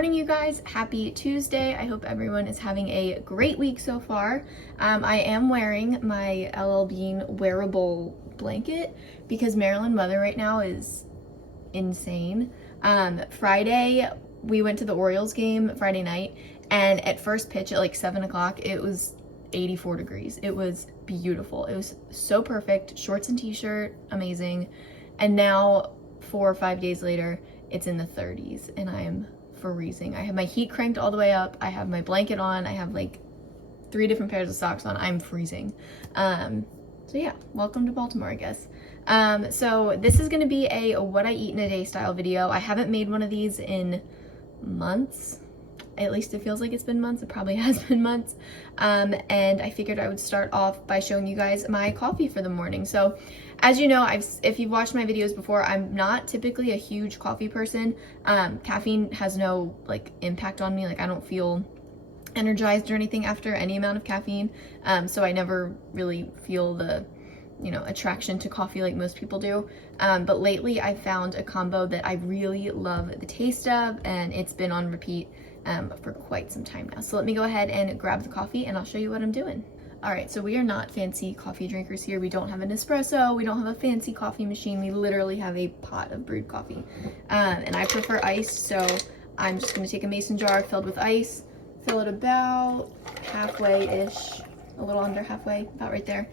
morning, you guys. Happy Tuesday. I hope everyone is having a great week so far. I am wearing my LL Bean wearable blanket because Maryland weather right now is insane. Friday, we went to the Orioles game Friday night, and at first pitch at like 7 o'clock, it was 84 degrees. It was beautiful. It was so perfect. Shorts and t-shirt, amazing. And now 4 or 5 days later, it's in the 30s and I am freezing. I have my heat cranked all the way up. I have my blanket on. I have like 3 different pairs of socks on. I'm freezing. So yeah, welcome to Baltimore, I guess. So this is gonna be a what I eat in a day style video. I haven't made one of these in months. At least it feels like it's been months. It probably has been months. And I figured I would start off by showing you guys my coffee for the morning. So as you know, if you've watched my videos before, I'm not typically a huge coffee person. Caffeine has no like impact on me. Like I don't feel energized or anything after any amount of caffeine. So I never really feel the, attraction to coffee like most people do. But lately I found a combo that I really love the taste of, and it's been on repeat for quite some time now. So let me go ahead and grab the coffee and I'll show you what I'm doing. All right, so we are not fancy coffee drinkers here. We don't have an espresso. We don't have a fancy coffee machine. We literally have a pot of brewed coffee. And I prefer ice, so I'm just gonna take a mason jar filled with ice, fill it about halfway-ish, a little under halfway, about right there,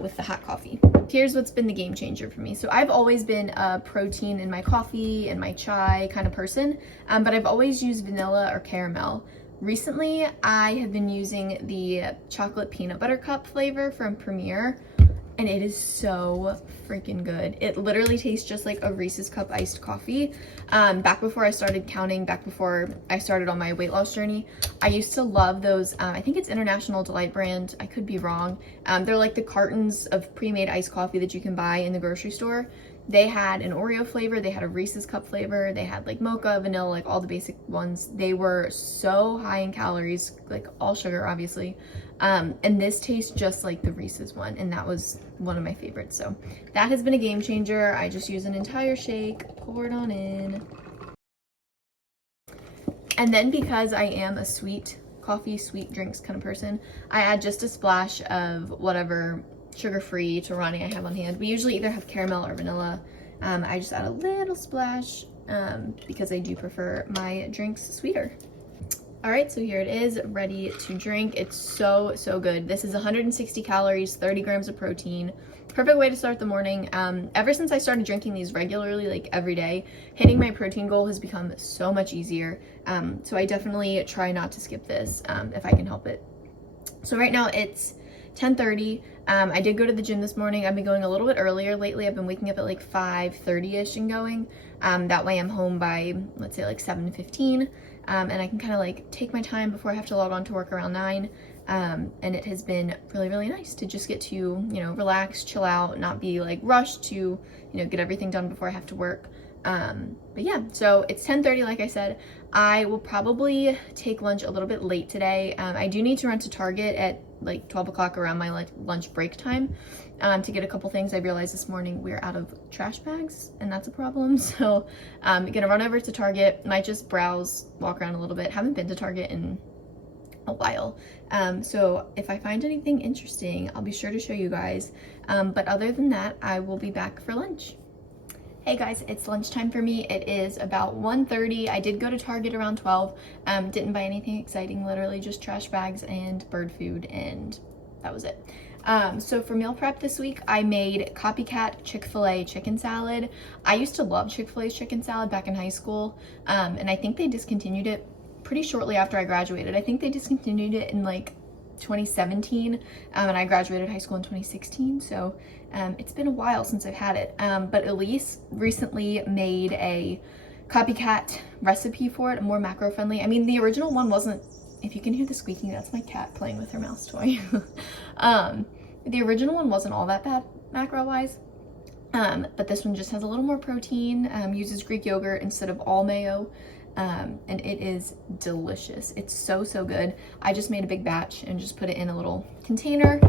with the hot coffee. Here's what's been the game changer for me. So I've always been a protein in my coffee and my chai kind of person, but I've always used vanilla or caramel. Recently, I have been using the chocolate peanut butter cup flavor from Premier, and it is so freaking good. It literally tastes just like a Reese's cup iced coffee. Back before I started counting, back before I started on my weight loss journey, I used to love those, I think it's International Delight brand, I could be wrong. They're like the cartons of pre-made iced coffee that you can buy in the grocery store. They had an Oreo flavor, they had a Reese's cup flavor, they had like mocha, vanilla, like all the basic ones. They were so high in calories, like all sugar, obviously. And this tastes just like the Reese's one, and that was one of my favorites. So that has been a game changer. I just use an entire shake, pour it on in. And then because I am a sweet drinks kind of person, I add just a splash of whatever sugar-free Torani I have on hand. We usually either have caramel or vanilla. I just add a little splash because I do prefer my drinks sweeter. All right, so here it is, ready to drink. It's so, so good. This is 160 calories, 30 grams of protein. Perfect way to start the morning. Ever since I started drinking these regularly, like every day, hitting my protein goal has become so much easier. So I definitely try not to skip this if I can help it. So right now it's 10:30. I did go to the gym this morning. I've been going a little bit earlier lately. I've been waking up at like 5:30ish and going. That way I'm home by, let's say, like 7:15. And I can kind of like take my time before I have to log on to work around 9. And it has been really, really nice to just get to, relax, chill out, not be like rushed to, get everything done before I have to work. But yeah, so it's 10:30, like I said. I will probably take lunch a little bit late today. I do need to run to Target at like 12 o'clock around my lunch break time to get a couple things. I realized this morning we're out of trash bags, and that's a problem. So I'm gonna run over to Target, might just browse, walk around a little bit. Haven't been to Target in a while. So if I find anything interesting, I'll be sure to show you guys. But other than that, I will be back for lunch. Hey guys, it's lunchtime for me. It is about 1:30. I did go to Target around 12. Didn't buy anything exciting, literally just trash bags and bird food, and that was it. So for meal prep this week, I made copycat Chick-fil-A chicken salad. I used to love Chick-fil-A's chicken salad back in high school, and I think they discontinued it pretty shortly after I graduated. I think they discontinued it in like 2017, and I graduated high school in 2016, so it's been a while since I've had it. But Elyse recently made a copycat recipe for it, more macro-friendly. I mean, the original one wasn't, if you can hear the squeaking, that's my cat playing with her mouse toy. The original one wasn't all that bad macro-wise, but this one just has a little more protein, uses Greek yogurt instead of all mayo. And it is delicious. It's so, so good. I just made a big batch and just put it in a little container.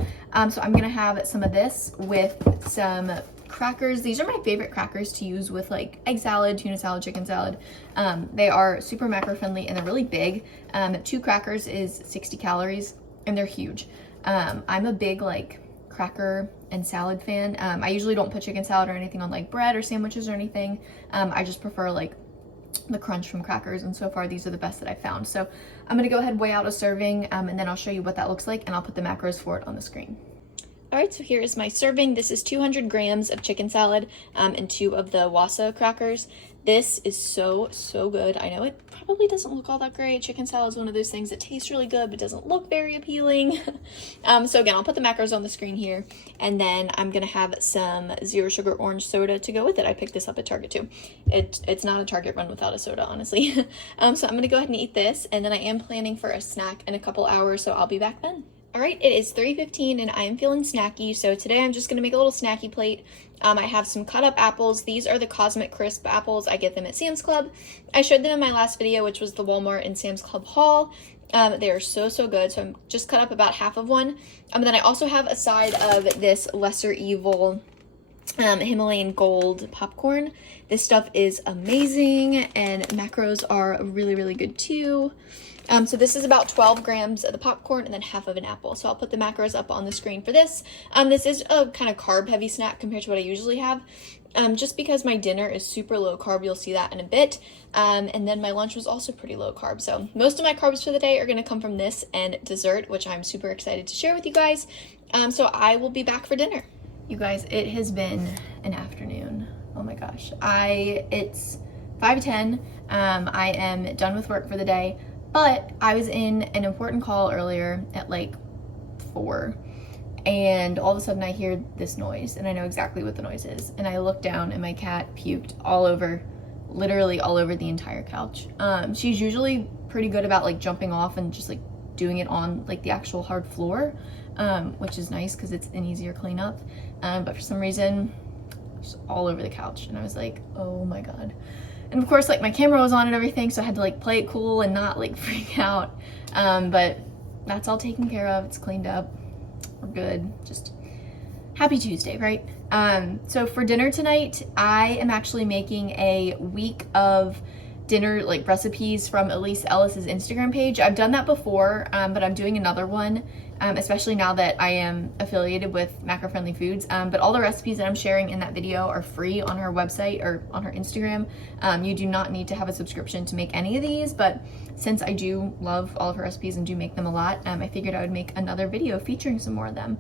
So I'm gonna have some of this with some crackers. These are my favorite crackers to use with like egg salad, tuna salad, chicken salad. They are super macro friendly and they're really big. 2 crackers is 60 calories and they're huge. I'm a big like cracker and salad fan. I usually don't put chicken salad or anything on like bread or sandwiches or anything. I just prefer like the crunch from crackers, and so far these are the best that I've found. So I'm gonna go ahead and weigh out a serving, and then I'll show you what that looks like, and I'll put the macros for it on the screen. All right, so here is my serving. This is 200 grams of chicken salad and 2 of the Wasa crackers. This is so good. I know it probably doesn't look all that great. Chicken salad is one of those things that tastes really good but doesn't look very appealing. So again, I'll put the macros on the screen here, and then I'm gonna have some 0 sugar orange soda to go with it. I picked this up at Target too. It's not a Target run without a soda, honestly. So I'm gonna go ahead and eat this, and then I am planning for a snack in a couple hours, so I'll be back then. All right, it is 3:15 and I am feeling snacky, so today I'm just gonna make a little snacky plate. I have some cut up apples. These are the Cosmic Crisp apples. I get them at Sam's Club. I showed them in my last video, which was the Walmart and Sam's Club haul. They are so good, so I'm just cut up about half of one. And then I also have a side of this Lesser Evil Himalayan Gold popcorn. This stuff is amazing, and macros are really good too. So this is about 12 grams of the popcorn and then half of an apple. So I'll put the macros up on the screen for this. This is a kind of carb heavy snack compared to what I usually have. Just because my dinner is super low carb, you'll see that in a bit. And then my lunch was also pretty low carb. So most of my carbs for the day are gonna come from this and dessert, which I'm super excited to share with you guys. So I will be back for dinner. You guys, it has been an afternoon. Oh my gosh. It's 5:10. I am done with work for the day. But I was in an important call earlier at like 4, and all of a sudden I hear this noise, and I know exactly what the noise is. And I look down and my cat puked all over, literally all over the entire couch. She's usually pretty good about like jumping off and just like doing it on like the actual hard floor, which is nice because it's an easier cleanup. But for some reason, just all over the couch, and I was like, oh my God. And of course, like my camera was on and everything, so I had to like play it cool and not like freak out. But that's all taken care of. It's cleaned up. We're good. Just happy Tuesday, right? So for dinner tonight, I am actually making a week of dinner like recipes from Elyse Ellis's Instagram page. I've done that before, but I'm doing another one, especially now that I am affiliated with Macro Friendly Foods. But all the recipes that I'm sharing in that video are free on her website or on her Instagram. You do not need to have a subscription to make any of these, but since I do love all of her recipes and do make them a lot, I figured I would make another video featuring some more of them.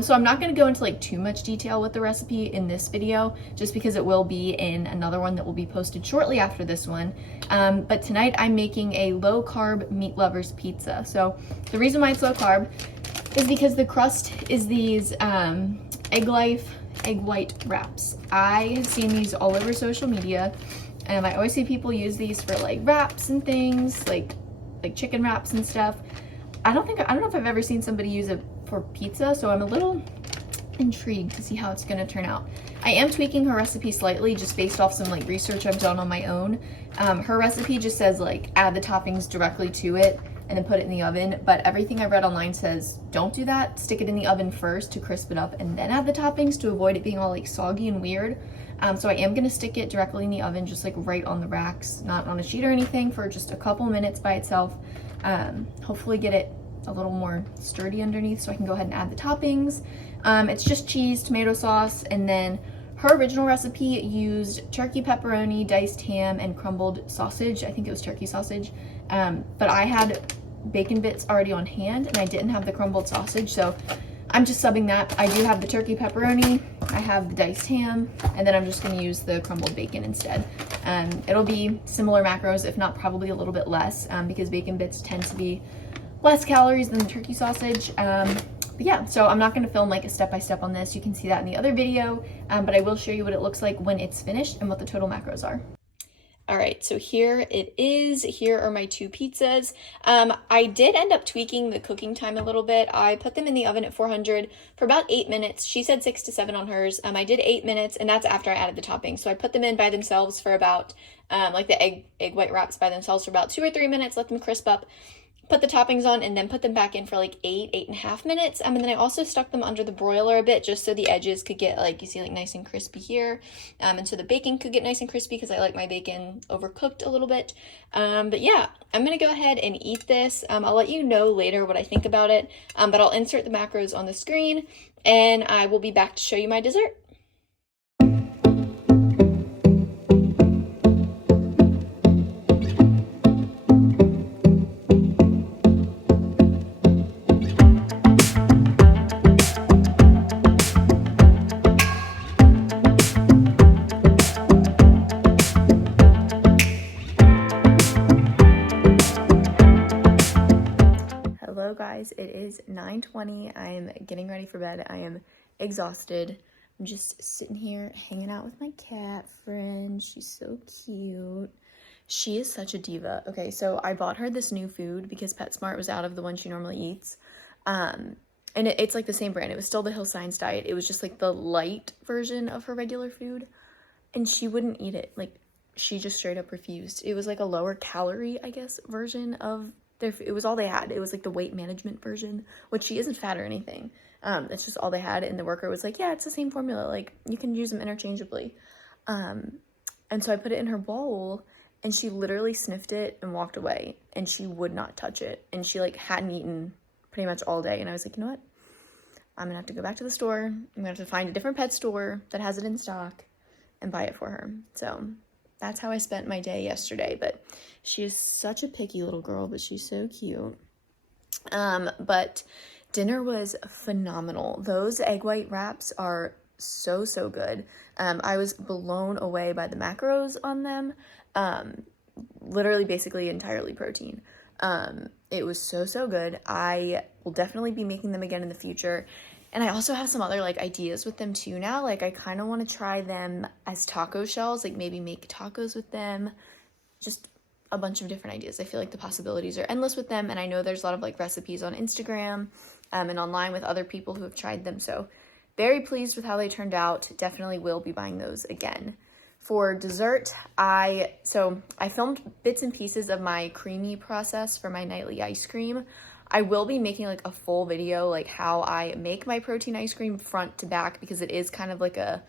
So I'm not going to go into like too much detail with the recipe in this video, just because it will be in another one that will be posted shortly after this one. But tonight I'm making a low carb meat lovers pizza. So the reason why it's low carb is because the crust is these Egg Life egg white wraps. I have seen these all over social media, and I always see people use these for like wraps and things, like chicken wraps and stuff. I don't know if I've ever seen somebody use it for pizza, so I'm a little intrigued to see how it's gonna turn out. I am tweaking her recipe slightly just based off some like research I've done on my own. Her recipe just says like add the toppings directly to it and then put it in the oven, but everything I read online says don't do that. Stick it in the oven first to crisp it up and then add the toppings to avoid it being all like soggy and weird. So I am gonna stick it directly in the oven, just like right on the racks, not on a sheet or anything, for just a couple minutes by itself. Hopefully get it a little more sturdy underneath so I can go ahead and add the toppings. It's just cheese, tomato sauce, and then her original recipe used turkey pepperoni, diced ham, and crumbled sausage. I think it was turkey sausage. But I had bacon bits already on hand and I didn't have the crumbled sausage, so I'm just subbing that. I do have the turkey pepperoni, I have the diced ham, and then I'm just gonna use the crumbled bacon instead. It'll be similar macros, if not probably a little bit less, because bacon bits tend to be less calories than the turkey sausage. But yeah, so I'm not gonna film like a step-by-step on this. You can see that in the other video, but I will show you what it looks like when it's finished and what the total macros are. All right, so here it is. Here are my 2 pizzas. I did end up tweaking the cooking time a little bit. I put them in the oven at 400 for about 8 minutes. She said 6 to 7 on hers. I did 8 minutes, and that's after I added the toppings. So I put them in by themselves for about, like the egg white wraps by themselves for about 2 or 3 minutes, let them crisp up. put the toppings on, and then put them back in for like 8.5 minutes. And then I also stuck them under the broiler a bit just so the edges could get, like, you see, like nice and crispy here. And so the bacon could get nice and crispy because I like my bacon overcooked a little bit. But yeah, I'm gonna go ahead and eat this. I'll let you know later what I think about it, but I'll insert the macros on the screen and I will be back to show you my dessert. Hello guys, it is 9:20. I am getting ready for bed. I am exhausted. I'm just sitting here hanging out with my cat friend. She's so cute. She is such a diva. Okay, so I bought her this new food because PetSmart was out of the one she normally eats. And it's like the same brand. It was still the Hill Science diet. It was just like the light version of her regular food. And she wouldn't eat it. Like, she just straight up refused. It was like a lower calorie, I guess, version of it was all they had. It was like the weight management version, which she isn't fat or anything. It's just all they had. And the worker was like, yeah, it's the same formula. Like, you can use them interchangeably. And so I put it in her bowl and she literally sniffed it and walked away and she would not touch it. And she like hadn't eaten pretty much all day. And I was like, you know what? I'm gonna have to go back to the store. I'm gonna have to find a different pet store that has it in stock and buy it for her. So that's how I spent my day yesterday, but she is such a picky little girl, but she's so cute. But dinner was phenomenal. Those egg white wraps are so good. I was blown away by the macros on them. Literally basically entirely protein. It was so good. I will definitely be making them again in the future. And I also have some other like ideas with them too now. Like, I kind of want to try them as taco shells, like maybe make tacos with them. Just a bunch of different ideas. I feel like the possibilities are endless with them. And I know there's a lot of like recipes on Instagram and online with other people who have tried them. So very pleased with how they turned out. Definitely will be buying those again. For dessert, I filmed bits and pieces of my creamy process for my nightly ice cream. I will be making like a full video, like how I make my protein ice cream front to back, because it is kind of like a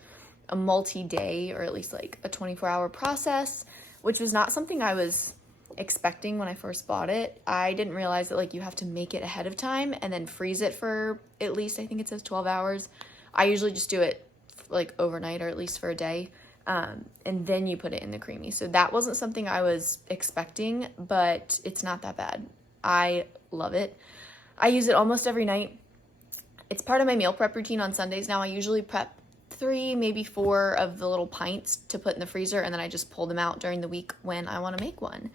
multi-day, or at least like a 24-hour process, which was not something I was expecting when I first bought it. I didn't realize that like you have to make it ahead of time and then freeze it for at least, I think it says 12 hours. I usually just do it like overnight, or at least for a day. And then you put it in the creamy. So that wasn't something I was expecting, but it's not that bad. I love it. I use it almost every night. It's part of my meal prep routine on Sundays now. I usually prep 3, maybe 4 of the little pints to put in the freezer, and then I just pull them out during the week when I want to make one.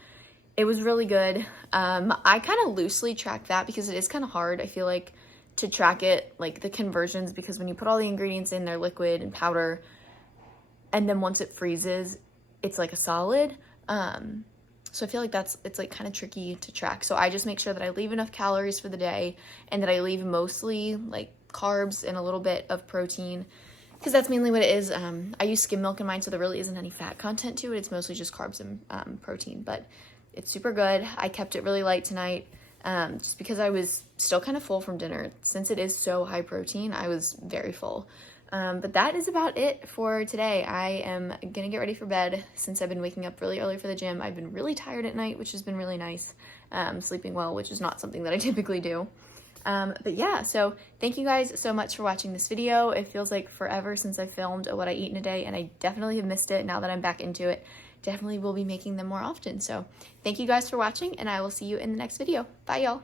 It was really good. I kind of loosely track that because it is kind of hard, I feel like, to track it, like the conversions, because when you put all the ingredients in, they're liquid and powder, and then once it freezes, it's like a solid. So I feel like it's like kind of tricky to track. So I just make sure that I leave enough calories for the day and that I leave mostly like carbs and a little bit of protein, because that's mainly what it is. I use skim milk in mine, so there really isn't any fat content to it. It's mostly just carbs and protein, but it's super good. I kept it really light tonight just because I was still kind of full from dinner. Since it is so high protein, I was very full. But that is about it for today. I am gonna get ready for bed since I've been waking up really early for the gym. I've been really tired at night, which has been really nice. Sleeping well, which is not something that I typically do. But yeah, so thank you guys so much for watching this video. It feels like forever since I filmed what I eat in a day, and I definitely have missed it now that I'm back into it. Definitely will be making them more often. So thank you guys for watching, and I will see you in the next video. Bye, y'all.